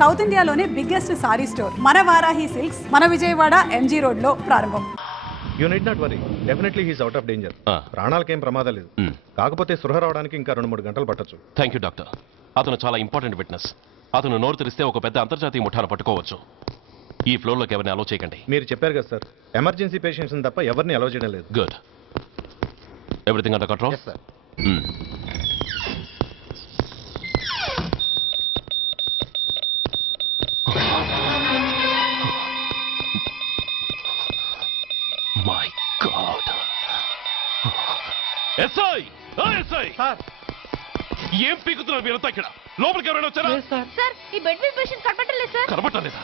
South ఇండియాలోనే biggest sorry store మన Varahi silks మన విజయవాడ ఎంజీ రోడ్ లో ప్రారంభం. You need not worry, definitely he's out of danger. ప్రాణాలకేం ప్రమాదం లేదు. కాకపోతే స్పృహ రావడానికి ఇంకా 2-3 గంటలు పట్టొచ్చు. Thank you doctor. అతను చాలా ఇంపార్టెంట్ విట్నెస్. అతను నోరు తెరిస్తే ఒక పెద్ద అంతర్జాతీయ ముఠాను పట్టుకోవచ్చు. ఈ ఫ్లోర్లోకి ఎవరిని అలో చేయకండి. మీరు చెప్పారు కదా సార్, ఎమర్జెన్సీ పేషెంట్స్ తప్ప ఎవరిని అలో చేయడం లేదు. Good. Everything under control? Sir. My God. SI! SI! Sir, ఏం పీకుతున్నారు మీరంతా ఇక్కడ? లోపలికి ఎవరైనా వచ్చారా? సార్, ఈ బెడ్ మీద పేషెంట్ కనబడలేదు సార్. కనబడలేదా?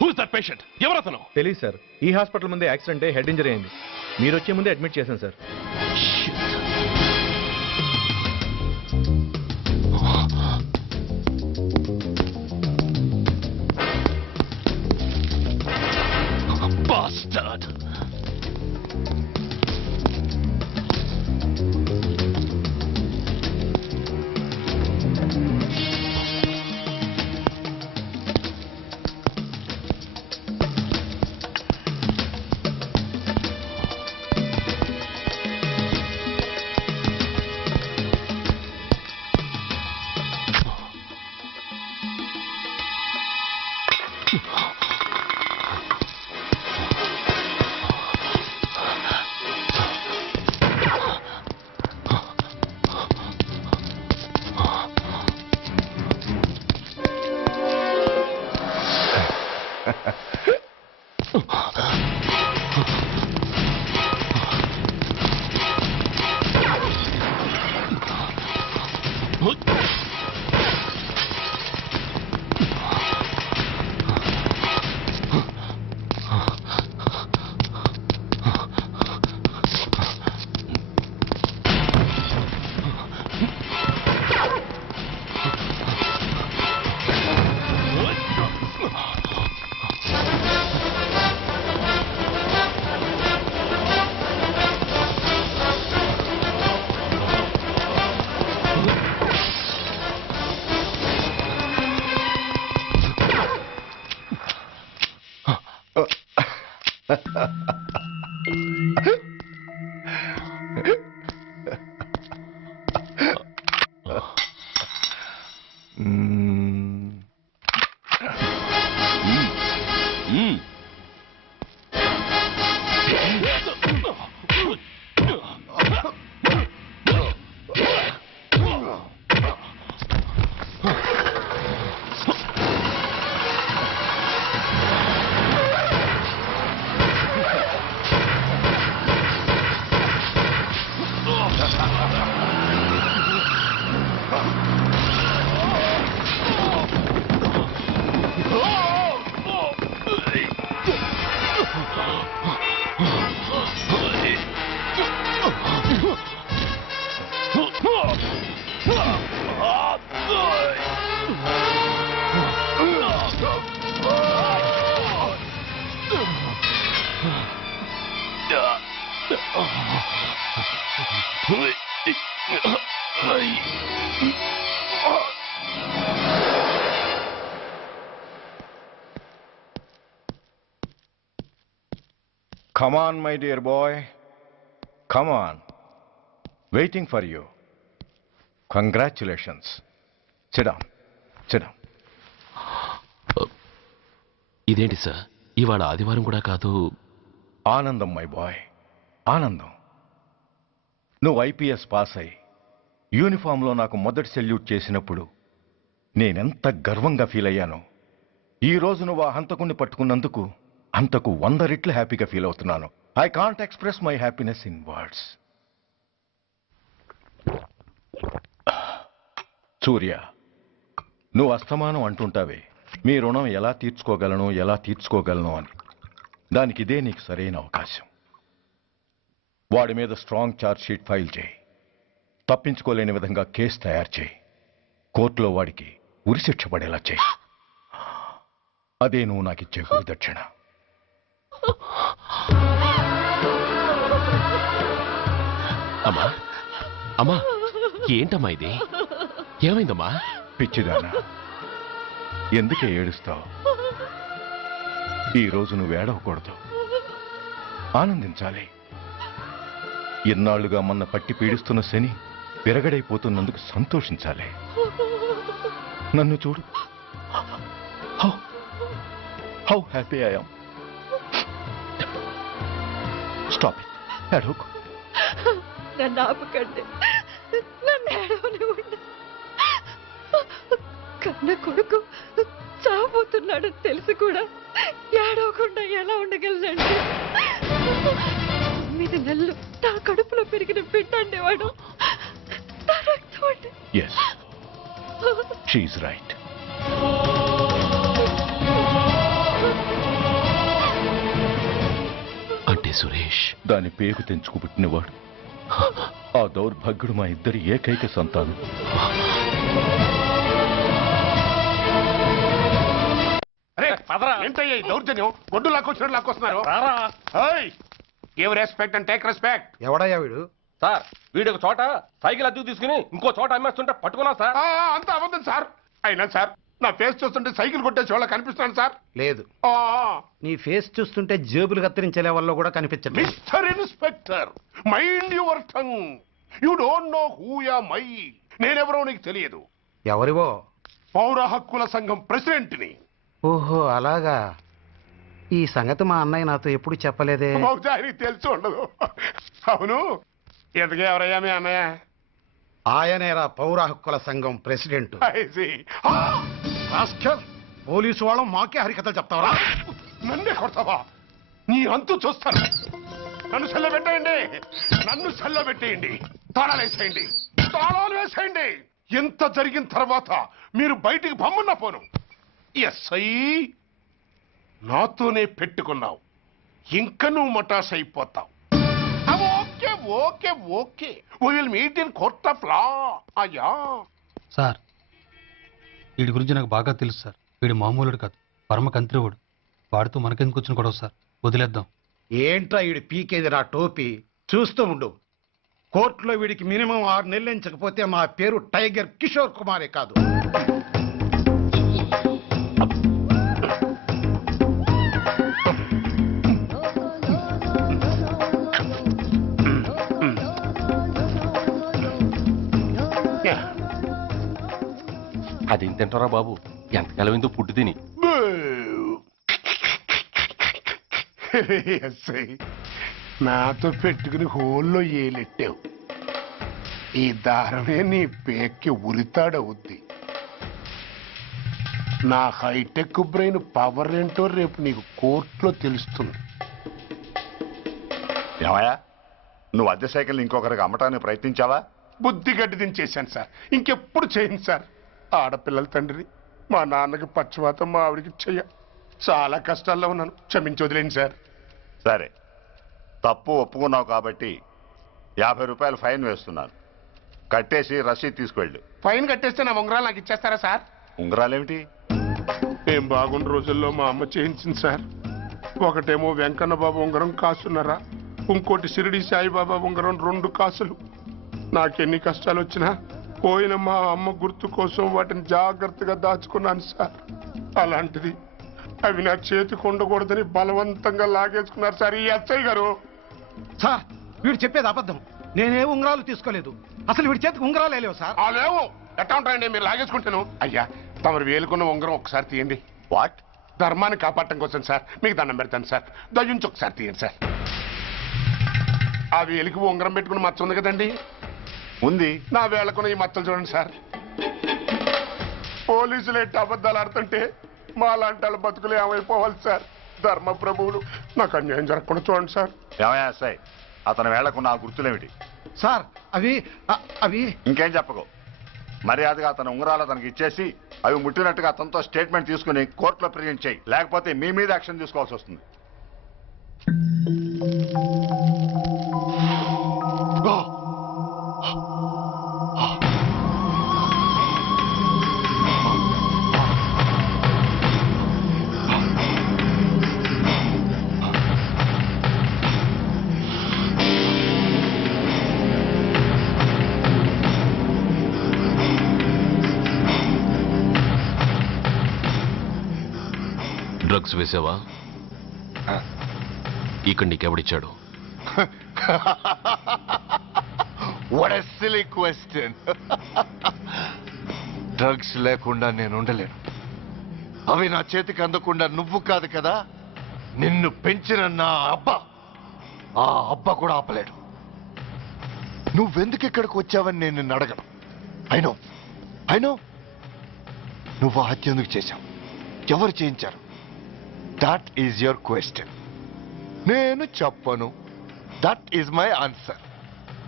Who is that patient? ఎవరతను? తెలియదు సార్. ఈ హాస్పిటల్ ముందే యాక్సిడెంట్ హెడ్ ఇంజరీ అయింది. మీరు వచ్చే ముందే అడ్మిట్ చేశాను sir. Bastard! Come on, my dear boy. Come on. Waiting for you. Congratulations. Sit down. Sit down. ఇదేంటి సార్, ఇవాళ ఆదివారం కూడా కాదు. ఆనందం మై బాయ్, ఆనందం. నువ్వు ఐపీఎస్ పాస్ అయి యూనిఫామ్లో నాకు మొదటి సెల్యూట్ చేసినప్పుడు నేనెంత గర్వంగా ఫీల్ అయ్యానో, ఈరోజు నువ్వు ఆ హంతకుణ్ణి పట్టుకున్నందుకు అంతకు 100 రెట్లు హ్యాపీగా ఫీల్ అవుతున్నాను. I can't express my happiness in words. Surya, నువ్వు అస్తమానం అంటుంటావే మీ రుణం ఎలా తీర్చుకోగలను అని. దానికి ఇదే నీకు సరైన అవకాశం. వాడి మీద స్ట్రాంగ్ ఛార్జ్ షీట్ ఫైల్ చేయి. తప్పించుకోలేని విధంగా కేసు తయారు చేయి. కోర్టులో వాడికి ఉరిశిక్ష పడేలా చేయి. అదే నువ్వు నాకు ఇచ్చే గురుదక్షిణ. అమ్మా అమ్మా, ఏంటమ్మా ఇది? ఏమైందమ్మా? పిచ్చిదానా, ఎందుకే ఏడుస్తావు? ఈ రోజు నువ్వు ఏడవకూడదు, ఆనందించాలి. ఎన్నాళ్లుగా మన పట్టి పీడిస్తున్న శని విరగడైపోతున్నందుకు సంతోషించాలి. నన్ను చూడు, how happy I am. Stop it, ఏడవకు. నన్ను ఆపకండి, నన్ను ఏడవనివ్వండి. కన్న కొడుకు చావబోతున్నాడని తెలిసి కూడా ఏడవకుండా ఎలా ఉండగలనండి? 9 నెలలు నా కడుపులో పెరిగిన బిడ్డ అండేవాడు. నా రక్తం అండి. Yes, she is right. అంటే సురేష్ దాని పేగు తెంచుకు పుట్టినవాడు. ఆ దౌర్భాగ్యుడు మా ఇద్దరి ఏకైక సంతానం. ఏంటయ్యా ఈ దౌర్జన్యం? గొడ్డు లాక్కొచ్చినట్టు లాక్కొస్తున్నారు. Give respect and take respect. ఎవడయ్యా వీడు? సార్ వీడు ఒక చోట సైకిల్ అద్దెకు తీసుకుని ఇంకో చోట అమ్మేస్తుంటే పట్టుకున్నాం సార్. అంత అబద్ధం సార్. అయినా సార్ నా ఫేస్ చూస్తుంటే సైకిల్ కొట్టేసి వాళ్ళ కనిపిస్తున్నాను సార్. లేదు, నీ ఫేస్ చూస్తుంటే జేబులు కత్తిరించే లెవెల్లో కూడా కనిపించట్లేదు. Mister inspector, mind your tongue. You don't know who am I. నేనెవరో నీకు తెలియదు. ఎవరివో? పౌర హక్కుల సంఘం ప్రెసిడెంట్ని. ఓహో అలాగా. ఈ సంగతి మా అన్నయ్య నాతో ఎప్పుడు చెప్పలేదే. బహుశా ఆయనకి తెలిసి ఉండదు. అవును, ఎందుకు ఎవరయ్యా మీ అన్నయ్య? ఆయనేరా పౌర హక్కుల సంఘం ప్రెసిడెంట్. I see. పోలీసు వాళ్ళం మాకే హరికథలు చెప్తావరా? నన్నే కొడతావా? నీ అంతు చూస్తాను. నన్ను సెల్ల పెట్టేయండి, నన్ను సెల్ల పెట్టేయండి. తాళాలు వేసేయండి, తాళాలు వేసేయండి. ఎంత జరిగిన తర్వాత మీరు బయటికి పమ్మున్న పోను. ఎస్ఐ నాతోనే పెట్టుకున్నావు, ఇంకా నువ్వు మటాస్ అయిపోతావు. Okay okay okay, we will meet in court of law. అయ్యా సార్, వీడి గురించి నాకు బాగా తెలుసు సార్. వీడు మామూలుడు కాదు, పరమ కంత్రివుడు. వాడితో మనకెందుకు వచ్చిన గొడవ సార్? వదిలేద్దాం. ఏంట్రా వీడి పీకేది నా టోపీ? చూస్తూ ఉండు. కోర్టులో వీడికి మినిమం 6 నెలలు ఎంచకపోతే మా పేరు టైగర్ కిషోర్ కుమారే కాదు. అదేం తింటారా బాబు, ఎంతకాలం ఏందో పుట్టు తిని. ఎస్ఐ నాతో పెట్టుకుని హోల్లో ఏలెట్టావు. ఈ దారమే నీ పేక్కి ఉరితాడవుద్ది. నా హైటెక్ బ్రెయిన్ పవర్ ఏంటో రేపు నీకు కోర్టులో తెలుస్తుంది. ఏమయ్యా, నువ్వు అద్దె సైకిల్ ఇంకొకరికి అమ్మటానికి ప్రయత్నించావా? బుద్ధి గడ్డి దించేశాను సార్, ఇంకెప్పుడు చేయను సార్. ఆడపిల్లల తండ్రి, మా నాన్నకి పక్షవాతం, మా ఆవిడికి చెయ్య. చాలా కష్టాల్లో ఉన్నాను, క్షమించి వదిలేండి సార్. సరే, తప్పు ఒప్పుకున్నావు కాబట్టి 50 రూపాయలు ఫైన్ వేస్తున్నాను. కట్టేసి రసీదు తీసుకువెళ్ళు. ఫైన్ కట్టేస్తే నా ఉంగరాలు నాకు ఇచ్చేస్తారా సార్? ఉంగరాలేమిటి? ఏం బాగున్న రోజుల్లో మా అమ్మ చేయించింది సార్. ఒకటేమో వెంకన్న బాబు ఉంగరం కాసున్నరా, ఇంకోటి షిరిడి సాయిబాబా ఉంగరం 2 కాసులు. నాకెన్ని కష్టాలు వచ్చినా పోయిన మా అమ్మ గుర్తు కోసం వాటిని జాగ్రత్తగా దాచుకున్నాను సార్. అలాంటిది అవి నా చేతికి ఉండకూడదని బలవంతంగా లాగేసుకున్నారు సార్ ఈ ఎస్ఐ గారు. సార్, వీడు చెప్పేది అబద్ధం. నేనే ఉంగరాలు తీసుకోలేదు. అసలు వీడి చేతికి ఉంగరాలు లేవు సార్. లేవు, ఎట్టా ఉంటాయండి మీరు లాగేసుకుంటాను. అయ్యా, తమరు వేలుకున్న ఉంగరం ఒకసారి తీయండి. వాట్? ధర్మాన్ని కాపాడటం కోసం సార్, మీకు దండం పెడతాను సార్. దయ్యుంచి ఒకసారి తీయండి సార్. ఆ వేలికి ఉంగరం పెట్టుకుని మచ్చ ఉంది కదండి, ఉంది. నా వేళకున్న ఈ మచ్చలు చూడండి సార్. పోలీసులు ఎట్టి అబద్ధాలు ఆడుతుంటే మా లాంటి వాళ్ళ బతుకులు ఏమైపోవాలి సార్? ధర్మ ప్రభువులు, నాకు అన్యాయం జరగకుండా చూడండి సార్. ఏమయ్యా ఎస్ఐ, అతని వేళ్లకున్న ఆ గుర్తులేమిటి? సార్, అవి ఇంకేం చెప్పకు. మర్యాదగా అతని ఉంగరాలు అతనికి ఇచ్చేసి అవి ముట్టినట్టుగా అతనితో స్టేట్మెంట్ తీసుకుని కోర్టులో ప్రజెంట్ చేయి. లేకపోతే మీ మీద యాక్షన్ తీసుకోవాల్సి వస్తుంది. డ్రగ్స్ వేసావా? ఇక్కడ నీకెవడిచ్చాడు? What a silly question. Drugs లేకుండా నేను ఉండలేను. అవి నా చేతికి అందకుండా నువ్వు కాదు కదా, నిన్ను పెంచిన నా అబ్బా, ఆ అబ్బా కూడా ఆపలేడు. నువ్వెందుకు ఇక్కడికి వచ్చావని నేను నిన్ను అడగను. అయినో నువ్వు హత్య ఎందుకు చేశావు, ఎవరు చేయించారు? That is your question. నేను చెప్పను. That is my answer.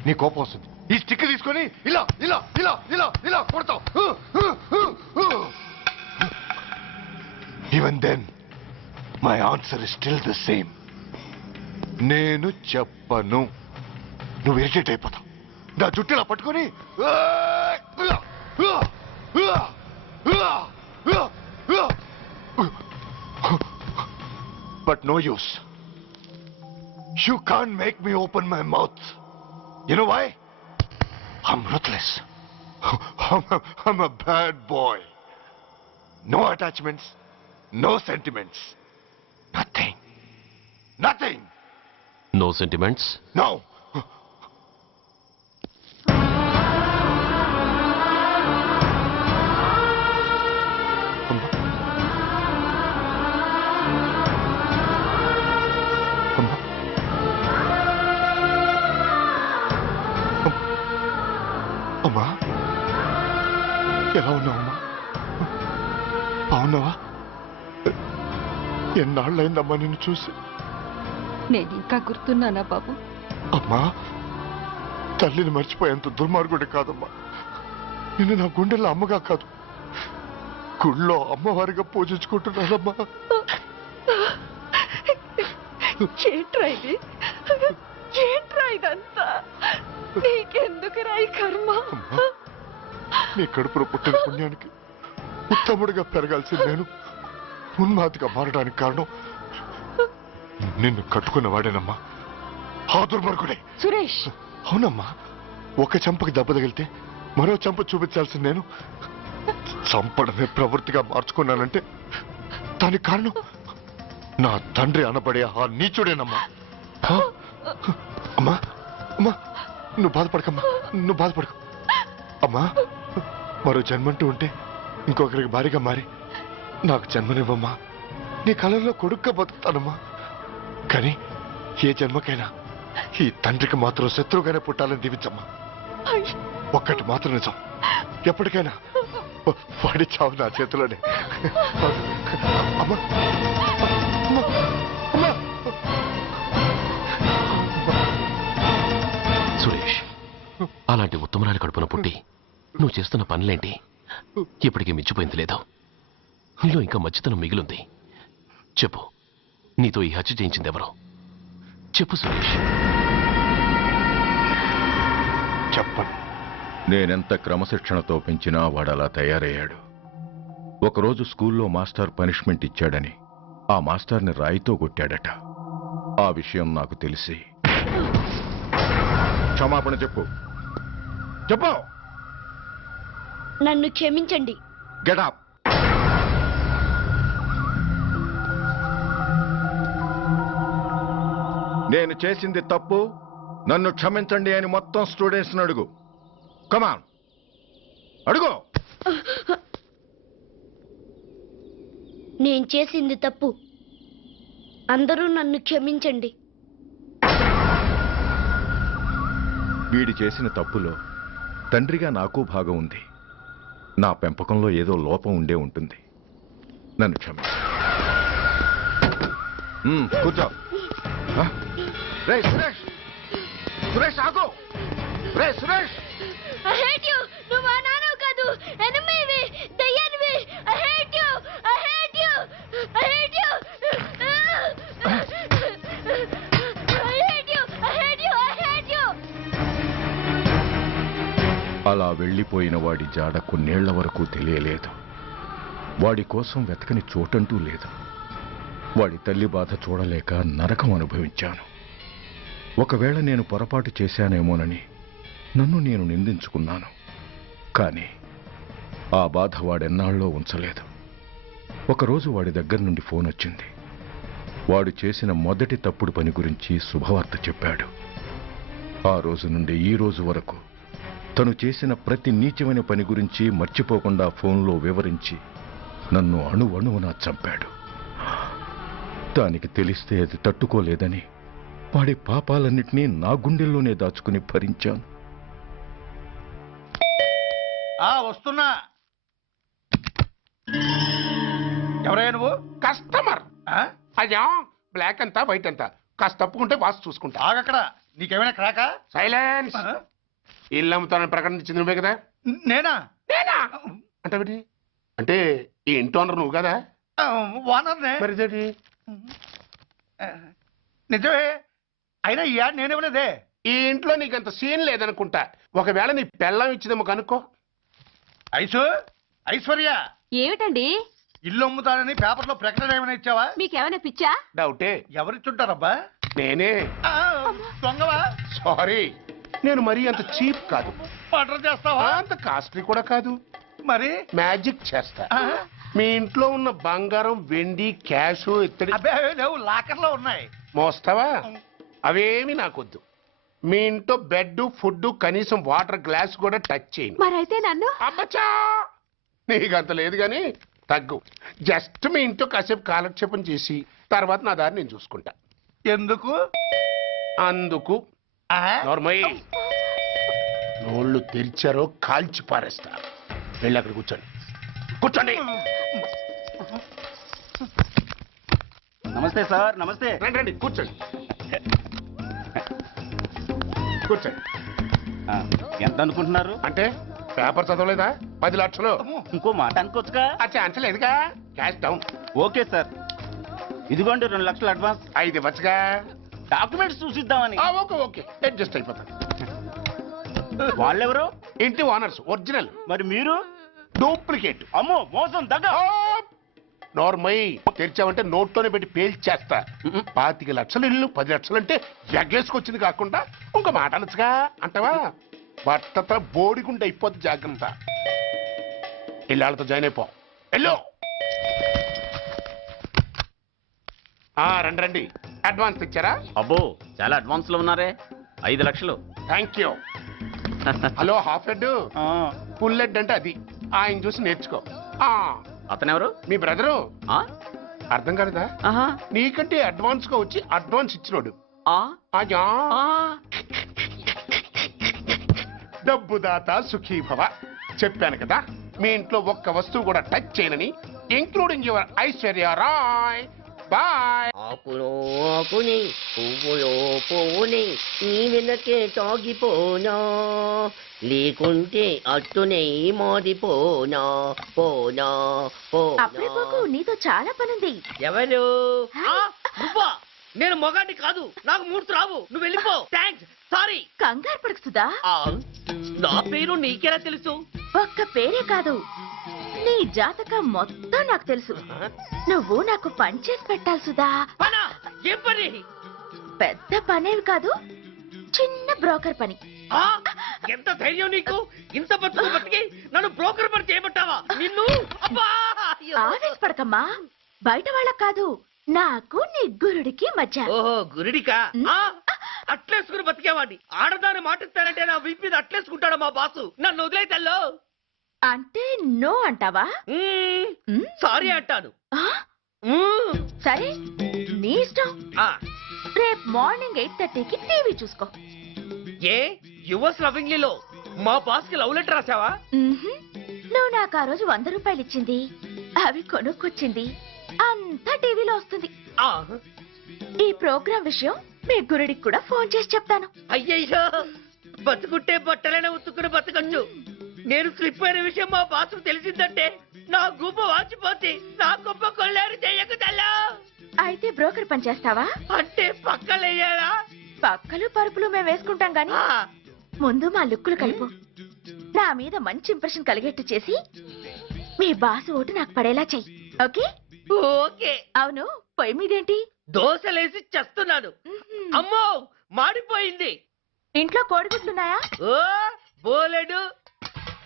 నీ కోపం వస్తుంది, ఈ స్టిక్ తీసుకొని ఇలా ఇలా ఇలా ఇలా ఇలా కొడతావు. Even then my answer is still the same. నేను చెప్పను. నువ్వు ఇరిటేట్ అయిపోతావు. నా జుట్టులా పట్టుకొని but no use. You can't make me open my mouth. You know why? I'm ruthless. I'm a bad boy. No attachments, no sentiments. Nothing. Nothing. No sentiments? No. అమ్మా, ఎలా ఉన్నావమ్మా? బాగున్నావా? ఎన్నాళ్ళైందమ్మా నిన్ను చూసి? నేను ఇంకా గుర్తున్నానా బాబు? అమ్మా, తల్లిని మర్చిపోయేంత దుర్మార్గుడి కాదమ్మా. నిన్ను నా గుండెల్లో అమ్మగా కాదు, గుళ్ళో అమ్మవారిగా పూజించుకుంటున్నానమ్మా. ఏంట్రా ఇది? ఏంట్రా ఇదంతా? నీకెందుకు రాయి కర్మ? నీ కడుపులో పుట్టిన పుణ్యానికి ఉత్తముడిగా పెరగాల్సింది నేను ఉన్మాదిగా మారడానికి కారణం నిన్ను కట్టుకున్నవాడేనమ్మా, ఆ దుర్మార్గుడే. సురేష్! అవునమ్మా, ఒక చెంపకి దెబ్బ తగిలితే మరో చెంప చూపించాల్సింది నేను చంపడమే ప్రవృత్తిగా మార్చుకున్నానంటే దానికి కారణం నా తండ్రి అనబడే ఆ నీచుడేనమ్మా. అమ్మా అమ్మా, నువ్వు బాధపడకమ్మా, నువ్వు బాధపడకు అమ్మా. మరో జన్మంటూ ఉంటే ఇంకొకరికి భారీగా మారి నాకు జన్మనివ్వమ్మా. నీ కళల్లో కొడుగ్గా బతుకుతానమ్మా. కానీ ఏ జన్మకైనా ఈ తండ్రికి మాత్రం శత్రువుగానే పుట్టాలని దీవించమ్మా. ఒక్కటి మాత్రం నిజం, ఎప్పటికైనా వాడి చావు నా చేతిలోనే. అమ్మా సురేష్, అలాంటి ఉత్తమరాలి కడుపున పుట్టి నువ్వు చేస్తున్న పనులేంటి? ఇప్పటికీ మించిపోయింది లేదు. నీలో ఇంకా మంచితనం మిగిలింది. చెప్పు, నీతో ఈ హత్య చేయించింది ఎవరు? చెప్పు సురేష్. చెప్పను. నేనెంత క్రమశిక్షణతో పెంచినా వాడలా తయారయ్యాడు. ఒకరోజు స్కూల్లో మాస్టర్ పనిష్మెంట్ ఇచ్చాడని ఆ మాస్టర్ని రాయితో కొట్టాడట. ఆ విషయం నాకు తెలిసి క్షమాపణ చెప్పు. చెప్పు. నన్ను క్షమించండి. Get up. నేను చేసింది తప్పు, నన్ను క్షమించండి అని మొత్తం స్టూడెంట్స్ని అడుగు. కమాన్, అడుగు. నేను చేసింది తప్పు, అందరూ నన్ను క్షమించండి. వీడి చేసిన తప్పులో తండ్రిగా నాకు భాగం ఉంది. నా పెంపకంలో ఏదో లోపం ఉండే ఉంటుంది. నన్ను క్షమించు. కూర్చో. రే సురేష్, సురేష్ ఆగు. రే సురేష్, I hate you. నువ్వు మా నాన్నవు కాదు, ఎనిమివి, దయ్యానివి. I hate you. I hate you. I hate you. I hate you. I hate you. I hate you. అలా వెళ్ళిపోయిన వాడి జాడ కొన్నేళ్ల వరకు తెలియలేదు. వాడి కోసం వెతకని చోటంటూ లేదు. వాడి తల్లి బాధ చూడలేక నరకం అనుభవించాను. ఒకవేళ నేను పొరపాటు చేశానేమోనని నన్ను నేను నిందించుకున్నాను. కానీ ఆ బాధ వాడెన్నాళ్ళో ఉంచలేదు. ఒకరోజు వాడి దగ్గర నుండి ఫోన్ వచ్చింది. వాడు చేసిన మొదటి తప్పుడు పని గురించి శుభవార్త చెప్పాడు. ఆ రోజు నుండి ఈ రోజు వరకు తను చేసిన ప్రతి నీచమైన పని గురించి మర్చిపోకుండా ఫోన్లో వివరించి నన్ను అణువణువునా చంపాడు. దానికి తెలిస్తే అది తట్టుకోలేదని వాడి పాపాలన్నిటినీ నా గుండెల్లోనే దాచుకుని భరించాను. వస్తున్నా. ఎవరయ్యా నువ్వు? కస్టమర్. అయ్యా బ్లాక్ అంతా వైట్ అంతా కాస్త తప్పుకుంటే బాస్ చూసుకుంటా. ఆగక్కడ. నీకేమైనా క్రాకా? సైలెన్స్. ఇల్లు అమ్ముతానని ప్రకటించింది నువ్వే కదా? నేనా? నేనా అంటే అంటే ఈ ఇంటి ఓనర్ నువ్వు కదా? ఓనర్నే. మరిదేటి? నిజమే. అయినా ఈ యాడ్ నేనివ్వలేదే. ఈ ఇంట్లో నీకంత సీన్ లేదనుకుంటా. ఒకవేళ నీ పెళ్ళం ఇచ్చిందేమో కనుక్కో. ఐశ్వర్య, ఏమిటండి? ఇల్లు అమ్ముతానని పేపర్లో ప్రకటన ఏమైనా ఇచ్చావా? మీకేమైనా పిచ్చా? డౌటే. ఎవరిచ్చుంటారబ్బా? నేనే. దొంగవా? సారీ, నేను మరీ అంత చీప్ కాదు. మర్డర్ చేస్తావా? అంత కాస్ట్లీ కూడా కాదు. మరి మ్యాజిక్ చేస్తా. మీ ఇంట్లో ఉన్న బంగారం, వెండి, క్యాష్, ఇత్తడి లేవు, లాకర్లో ఉన్నాయి. మోస్తావా? అవేమి నాకొద్దు. మీ ఇంట్లో బెడ్, ఫుడ్, కనీసం వాటర్ గ్లాస్ కూడా టచ్ చేయను. మరైతే నన్ను అబ్బచ్చా, నీకంత లేదు గాని తగ్గు. జస్ట్ మీ ఇంట్లో కాసేపు కాలక్షేపం చేసి తర్వాత నా దారి నేను చూసుకుంటా. ఎందుకు? అందుకు. నార్మల్ నోళ్ళు తెరిచారో కాల్చి పారేస్తా. వెళ్ళి అక్కడ కూర్చోండి. కూర్చోండి. నమస్తే సార్. నమస్తే. రండి రండి, కూర్చోండి. కూర్చోండి. ఎంత అనుకుంటున్నారు? అంటే పేపర్ చదవలేదా? 10 లక్షలు. ఇంకో మాట అనుకోవచ్చుగా? ఛాన్స్ లేదుగా. Cash down. ఓకే సార్, ఇదిగోండి 2 లక్షలు అడ్వాన్స్. 5 ఇవ్వచ్చుగా. డాక్యుమెంట్స్ చూసిద్దామని. ఓకే ఓకే, అడ్జస్ట్ అయిపోతాను. వాళ్ళెవరు? ఇంటి ఓనర్స్, ఒరిజినల్. మరి మీరు? డూప్లికేట్. అమ్మో, మోసం, దగ్గ. నార్మల్ తెరిచావంటే నోట్లోనే పెట్టి పేల్చేస్తా. 25 లక్షలు ఇల్లు, 10 లక్షలు అంటే ఎగ్గేసుకొచ్చింది కాకుండా ఇంకో మాట అనొచ్చుగా. అంటావా? బట్టతో బోడిగుండి అయిపోద్ది. జాగ్రత్త. ఇల్లాళ్ళతో జాయిన్ అయిపో. ఎల్లో. రండి రండి. అడ్వాన్స్ ఇచ్చారా? అబ్బో, చాలా అడ్వాన్స్ లో ఉన్నారే. 5 లక్షలు. Thank you. Hello, half head, full head అంటే అది. ఆయన చూసి నేర్చుకో. అతనెవరు? మీ బ్రదరు. అర్థం కాలేదా? నీకంటే అడ్వాన్స్ గా వచ్చి అడ్వాన్స్ ఇచ్చినోడు. డబ్బు దాత సుఖీభవ. చెప్పాను కదా, మీ ఇంట్లో ఒక్క వస్తువు కూడా టచ్ చేయనని, including your Aishwarya Rai. Bye. ఆకులో ఆకుని, పువ్వులో పువ్వుని, నీ వెనకే తాగిపోనా, లేకుంటే అట్టునే మారిపోనా. పోనా అప్పుడే పోకు, నీతో చాలా పనుంది. ఎవరు? నువ్వా? నేను మొగాన్ని కాదు, నాకు 3 రావు. నువ్వు వెళ్ళిపో. Thanks, sorry. కంగారు పడకు సుధా. నా పేరు నీకెలా తెలుసు? ఒక్క పేరే కాదు, నీ జాతకం మొత్తం నాకు తెలుసు. నువ్వు నాకు పని చేసి పెట్టాలి సుధా. ఏం పని? పెద్ద పనేవి కాదు, చిన్న బ్రోకర్ పని. ఎంత ధైర్యం నీకు? ఇంత బతుకు బతికి నన్ను బ్రోకర్ పని చేయబట్టావా? నిన్ను ఆవేశపడకమ్మా. బయట వాళ్ళకు కాదు, నాకు నీ గురుడికి మధ్య. ఓహో, గురుడికా? అట్లేసుకుని బతికేవాడిని. ఆడదాన్ని మాటిస్తానంటే నా వీపు మీద అట్లేసుకుంటాడు మా బాసు. నన్ను వదిలేతల్లో. అంటే నో అంటావా? సారీ అంటాను. సరే, నీ ఇష్టం. రేపు మార్నింగ్ 8:30కి టీవీ చూసుకో. ఏ యువర్స్ లవింగ్లీలో మా బాస్ కి లవ్ లెటర్ రాసావా? నువ్వు నాకు ఆ రోజు 100 రూపాయలు ఇచ్చింది, అవి కొనుక్కొచ్చింది అంతా టీవీలో వస్తుంది. ఈ ప్రోగ్రాం విషయం మీ గురుడికి కూడా ఫోన్ చేసి చెప్తాను. అయ్యయ్యో, బతుకుంటే బట్టలైనా ఉత్తుకుని బతకచ్చు. నేను స్లిప్ అయిన విషయం మా బాసు తెలిసిందంటే నా గుబ్బ వాచిపోతే నా గొప్ప కొల్లారు చెయ్యకు తల్లా. అయితే బ్రోకర్ పని చేస్తావా? అంటే పక్కలేయాలా? పక్కలు పరుపులు మేము వేసుకుంటాం గాని ముందు మా లుక్కులు కలుపు. నా మీద మంచి ఇంప్రెషన్ కలిగేట్టు చేసి మీ బాసు ఓటు నాకు పడేలా చెయ్యి. ఓకే? ఓకే. అవును, పొయ్యి మీదేంటి? దోశలేసి చేస్తున్నాను. అమ్మో, మాడిపోయింది. ఇంట్లో కోడిగుడ్లున్నాయా? ఓ బోలెడు.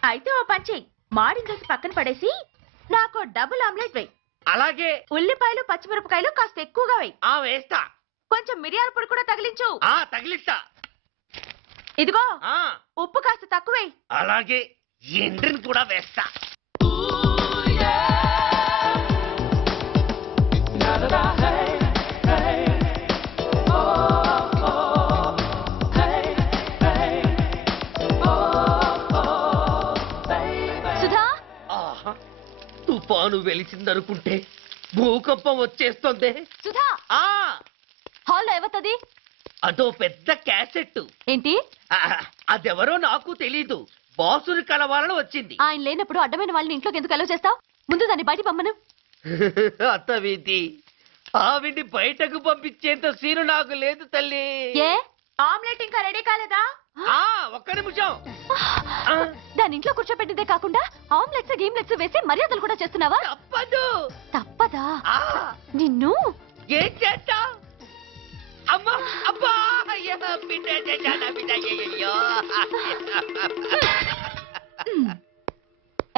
అయితే ఓ పని చెయ్యి, మాడిన దోశ పక్కన పడేసి నాకు డబుల్ ఆమ్లెట్ వెయ్యి. అలాగే. ఉల్లిపాయలు పచ్చిమిరపకాయలు కాస్త ఎక్కువగా వేయి. వేస్తా. కొంచెం మిరియాల పొడి కూడా తగిలించు. తగిలిస్తా. ఇదిగో ఉప్పు కాస్త తక్కువే. అలాగే. ఎండ్రిని కూడా వేస్తా. సుధా, తుఫాను వెలిసిందనుకుంటే భూకంపం వచ్చేస్తుంది. సుధా, హాల్లో ఏవతది? అదో పెద్ద క్యాసెట్. ఏంటి? అదెవరో నాకు తెలీదు. బాసుని కలవాలని వచ్చింది. ఆయన లేనప్పుడు అడ్డమైన వాళ్ళని ఇంట్లోకి ఎందుకు అలౌ చేస్తావు? ముందు దాన్ని బయట పంపను. అత్తవిధి, ఆవిడ్ని బయటకు పంపించేంత సీను నాకు లేదు తల్లి. ఏ ఆమ్లెట్ ఇంకా రెడీ కాలేదా? ఒక్క నిమిషం. దాని ఇంట్లో కూర్చోపెట్టిందే కాకుండా ఆమ్లెట్స్ గేమ్లెట్స్ వేసి మర్యాదలు కూడా చేస్తున్నావా? తప్పదు. తప్పదా? నిన్ను ఏం చేస్తా? అమ్మా అబ్బా, బిడ్డ చేశానా బిడ్డ? అయ్యయ్యో.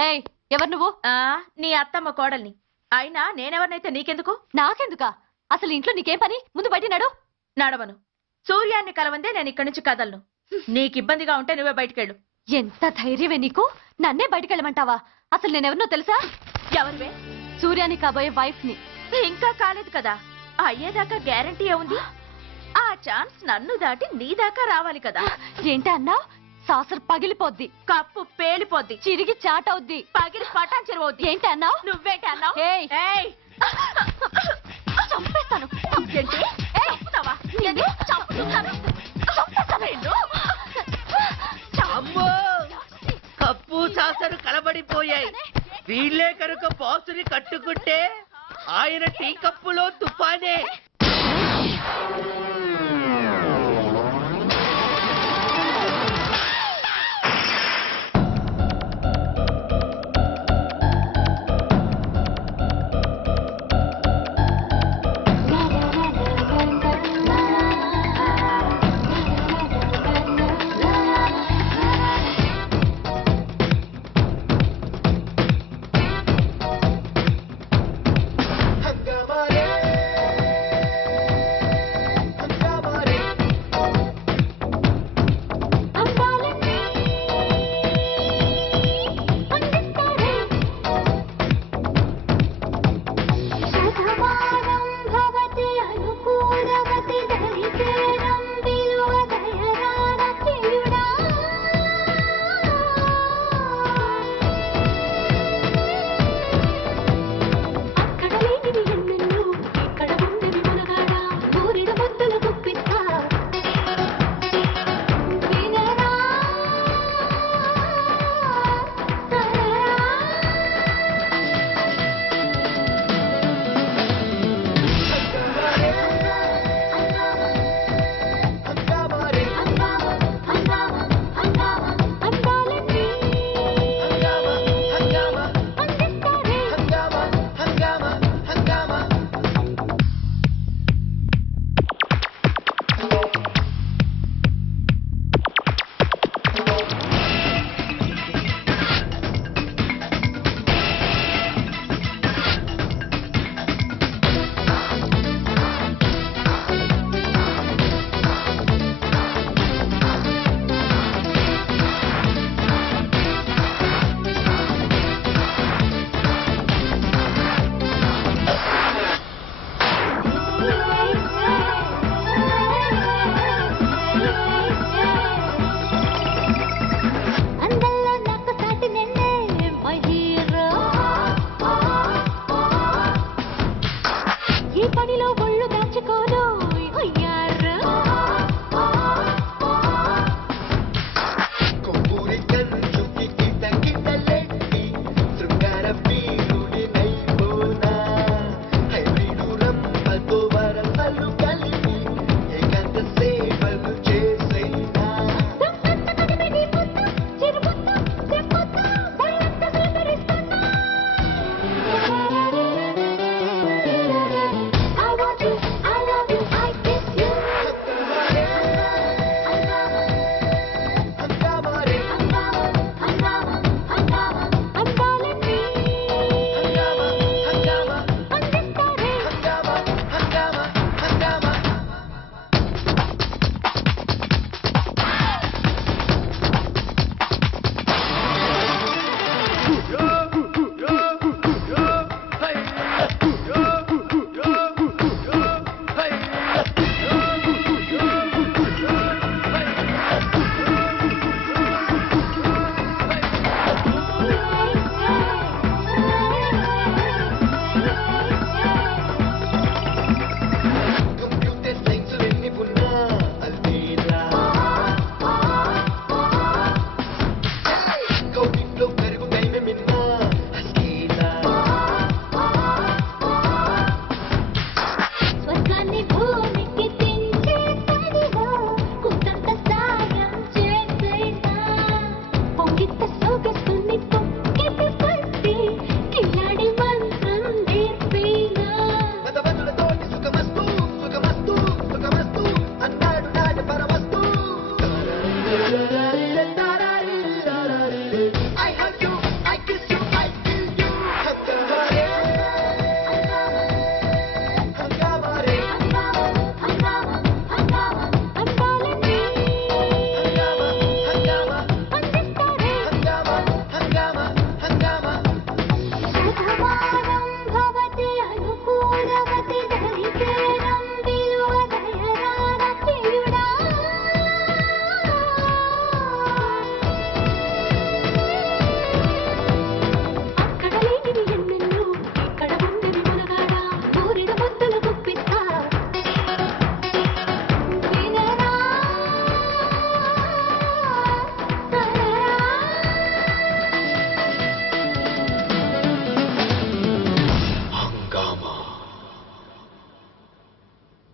ఏయ్, ఎవరు నువ్వు? నీ అత్తమ్మ కోడల్ని. అయినా నేనెవరినైతే నీకెందుకు? నాకెందుకా? అసలు ఇంట్లో నీకేం పని? ముందు బయట నడు. నడవను. సూర్యాన్ని కలవందే నేను ఇక్కడి నుంచి కదలను. నీకు ఇబ్బందిగా ఉంటే నువ్వే బయటకెళ్ళు. ఎంత ధైర్యమే నీకు? నన్నే బయటకెళ్ళమంటావా? అసలు నేనెవరినో తెలుసా? ఎవరివే? సూర్యాన్ని కాబోయే వైఫ్ ని. ఇంకా కాలేదు కదా, అయ్యేదాకా గ్యారంటీ ఏముంది? ఆ ఛాన్స్ నన్ను దాటి నీ దాకా రావాలి కదా. ఏంటి అన్నావు? సాసర్ పగిలిపోద్ది, కప్పు పేలిపోద్ది, చిరిగి చాటవుద్ది, పగిలి పటాన్ చెరువవుద్ది. ఏంటి అన్నావు? నువ్వేంటి అన్నావు? చంపేస్తాను. అమ్మో, కప్పు సాసరు కలబడిపోయాయి. వీళ్ళే కనుక బాసుని కట్టుకుంటే ఆయన టీ కప్పులో తుఫానే.